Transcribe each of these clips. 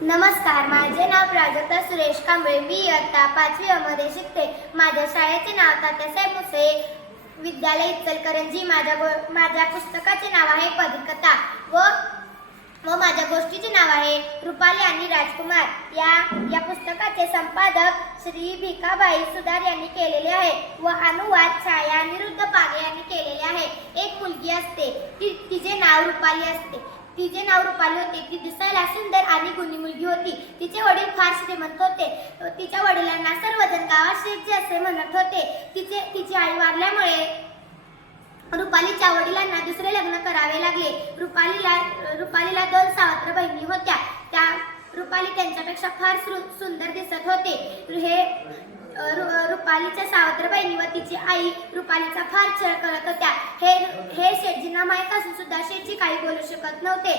नमस्कार माझे नाव प्राजक्ता सुरेश कांबळे. मी इयत्ता पाचवी मध्ये शिकते. माझ्या शाळेचे नाव तात्यासाहेब मुसे विद्यालय इचलकरंजी. माझ्या गो- माझ्या पुस्तकाचे नाव आहे पदकथा व व माझ्या गोष्टीचे नाव आहे रुपाली आणि राजकुमार. या या पुस्तकाचे संपादक श्री भिकाबाई सुधार यांनी केलेले आहे व अनुवाद छाया निरुद्ध पागे यांनी केलेले आहे. एक मुलगी असते. ती तिचे नाव रुपाली असते. तिचे नाव रुपाली होते. ती दिसायला सुंदर आणि गुणी मुलगी होती. तिचे वडील फार श्रीमंत होते. तिच्या वडिलांना सर्वजण गावात शेठजी असे म्हणत होते. तिचे तिची आई वारल्यामुळे रुपालीच्या वडिलांना दुसरे लग्न करावे लागले. रुपालीला रुपालीला दोन सावत्र बहिणी होत्या. त्या रुपाली त्यांच्यापेक्षा फार सुंदर दिसत होते. हे रु- रुपालीच्या सावत्र बहिणी व तिची आई रुपालीचा फार छळ करत होत्या. हे हे शेठजींना माहीत असून सुद्धा शेठजी काही बोलू शकत नव्हते.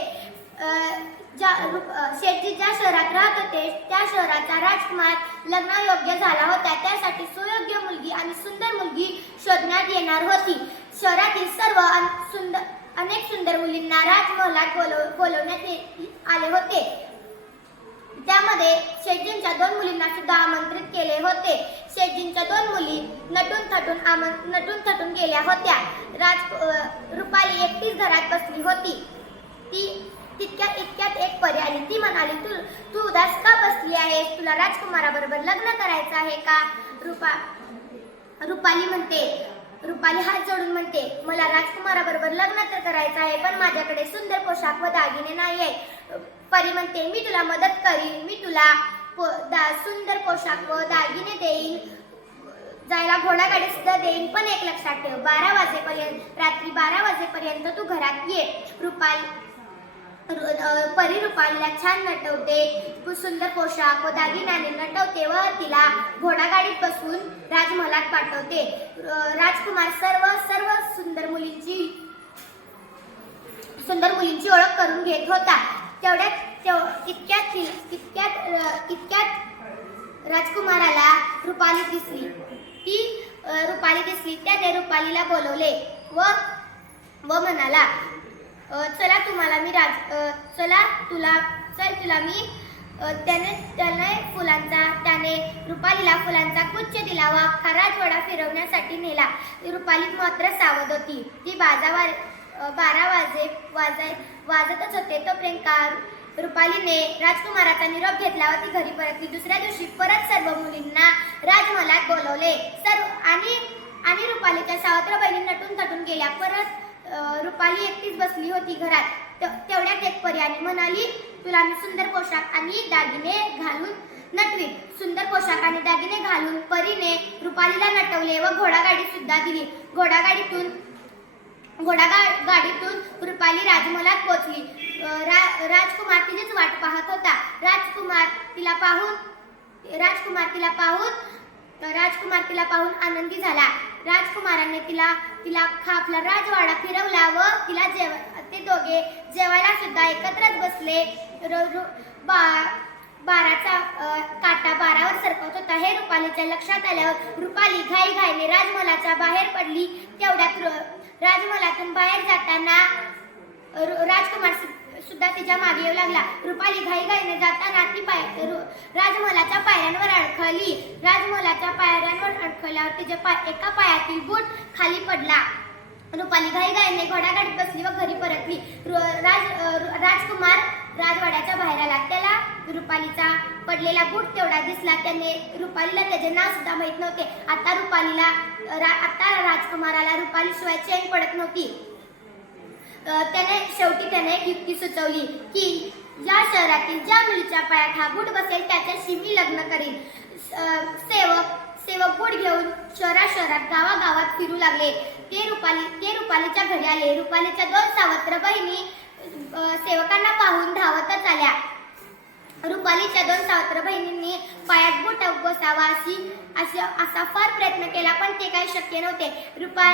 ज्या रु- शेठजी ज्या शहरात राहत होते त्या शहराचा राजकुमार लग्नायोग्य झाला होता. त्यासाठी सुयोग्य मुलगी आणि सुंदर मुलगी शोधण्यात येणार होती. शहरातील सर्व अन- सुंदर अनेक सुंदर मुलींना राजमहलात बोलव बोलवण्यात ये- आले होते. मध्ये शेटजींच्या दोन मुलींना सुद्धा आमंत्रित केले होते. शेटजींच्या दोन मुली नटून थटून आमं नटून थटून गेल्या होत्या. राज रुपाली एकटीच घरात बसली होती. ती तितक्यात इतक्यात एक परी आली. ती म्हणाली तू तू उदास का बसली आहेस? तुला राजकुमाराबरोबर लग्न करायचं आहे का? रुपा रुपाली म्हणते रुपाली हात जोडून म्हणते मला राजकुमाराबरोबर लग्न तर करायचं आहे पण माझ्याकडे सुंदर पोशाख व दागिने नाही आहे परी म्हणते मी तुला मदत करीन. मी तुला पो- दा- सुंदर पोशाख व दागिने देईन. जायला घोडागाडी सुद्धा देईन. पण एक लक्षात ठेव बारा वाजेपर्यंत रात्री बारा वाजेपर्यंत तू घरात ये. रुपाल परी रुपालीला छान नटवते. सुंदर पोशाख व दागिन्याने नटवते व तिला घोडागाडीत बसून राजमहालात पाठवते. राजकुमार सर्व सर्व सुंदर मुलींची सुंदर मुलींची ओळख करून घेत होता. तेवढ्यात तेव- इतक्यात इतक्यात इतक्यात राजकुमाराला रुपाली दिसली. ती रुपाली दिसली. त्याने रुपालीला बोलवले व व म्हणाला चला तुम्हाला मी राज चला तुला चल तुला मी त्याने त्याने फुलांचा त्याने रुपालीला फुलांचा गुच्छ दिला व अख्खा फिरवण्यासाठी नेला. रुपाली मात्र सावध होती. ती बाजावर बारा वाजे वाजाय वाजतच होते. तो प्रियंका रुपालीने राजकुमाराचा निरोप घेतला व ती घरी परतली. दुसऱ्या दिवशी परत सर्व मुलींना राजमहालात बोलवले. सर्व आणि आणि रुपालीच्या सावत्र बहिणी नटून थटून गेल्या. परत रुपाली एकटीच बसली होती घरात. तेवढ्यात एक पर्याने म्हणाली तुला मी सुंदर पोशाख आणि दागिने घालून नटवी सुंदर पोशाख आणि दागिने घालून परीने रुपालीला नटवले व घोडागाडी सुद्धा दिली. घोडागाडीतून घोडागा गाडीतून रुपाली राजमहलात पोहोचली. रा, राजकुमार तिचीच वाट पाहत होता. राजकुमार तिला पाहून राजकुमार तिला पाहून राजकुमार तिला पाहून आनंदी झाला. राजकुमाराने तिला तिला आपला राजवाडा फिरवला व तिला जेव ते दोघे जेवायला सुद्धा एकत्रच बसले. र, रु, बा, बाराचा काटा बारावर सरकवत होता. हे रुपालीच्या लक्षात आल्यावर रुपाली घाई घाईने राजमहालाच्या बाहेर पडली. तेवढ्यात राजमहलातून बाहेर जाताना राजकुमार सुद्धा तिच्यामागे येऊ लागला. रुपाली घाई घाईने जाताना ती पाय रु- पायऱ्यांवर अडखळली राजमहलाच्या पायऱ्यांवर अडखळल्यावर तिच्या पाय एका पायातील बूट खाली पडला. रुपाली घाई घाईने घोडागाडीत बसली व घरी परतली. राज राजकुमार राजवाड्याच्या बाहेर आला. त्या रुपालीचा पडलेला बूट तेवढा दिसला. त्याने रुपालीला त्याचे नाव सुद्धा माहीत नव्हते. आता रुपालीला रा, आता राजकुमाराला रुपाली शिवाय चैन पडत नव्हती. त्याने शेवटी त्याने एक युक्ती सुचवली की या शहरातील ज्या मुलीच्या पायात हा बूट बसेल त्याच्याशी मी लग्न करीन. सेवक सेवक बूट घेऊन शहरा शहरात गावागावात फिरू लागले. ते रुपाली ते रुपालीच्या घरी आले. रुपालीच्या दोन सावत्र बहिणी सेवकांना पाहून धावतच आल्या. रुपालीच्या दोन सावत्र बहिणींनी पायात बोट बसावा अशी असा फार प्रयत्न केला पण ते काही शक्य नव्हते. रुपा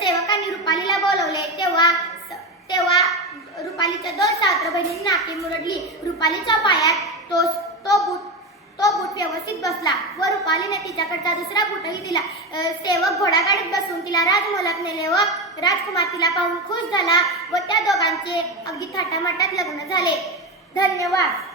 सेवकांनी रुपालीला बोलवले तेव्हा तेव्हा रुपालीच्या दोन सावत्र बहिणींनी नाकी मुरडली. रुपालीच्या पायात तो तो बूट तो बूट व्यवस्थित बसला व रुपालीने तिच्याकडचा दुसरा बूटही दिला. सेवक घोडागाडीत बसून तिला राजमहालात नेले व राजकुमार तिला पाहून खुश झाला व त्या दोघांचे अगदी थाटामाटात लग्न झाले. धन्यवाद.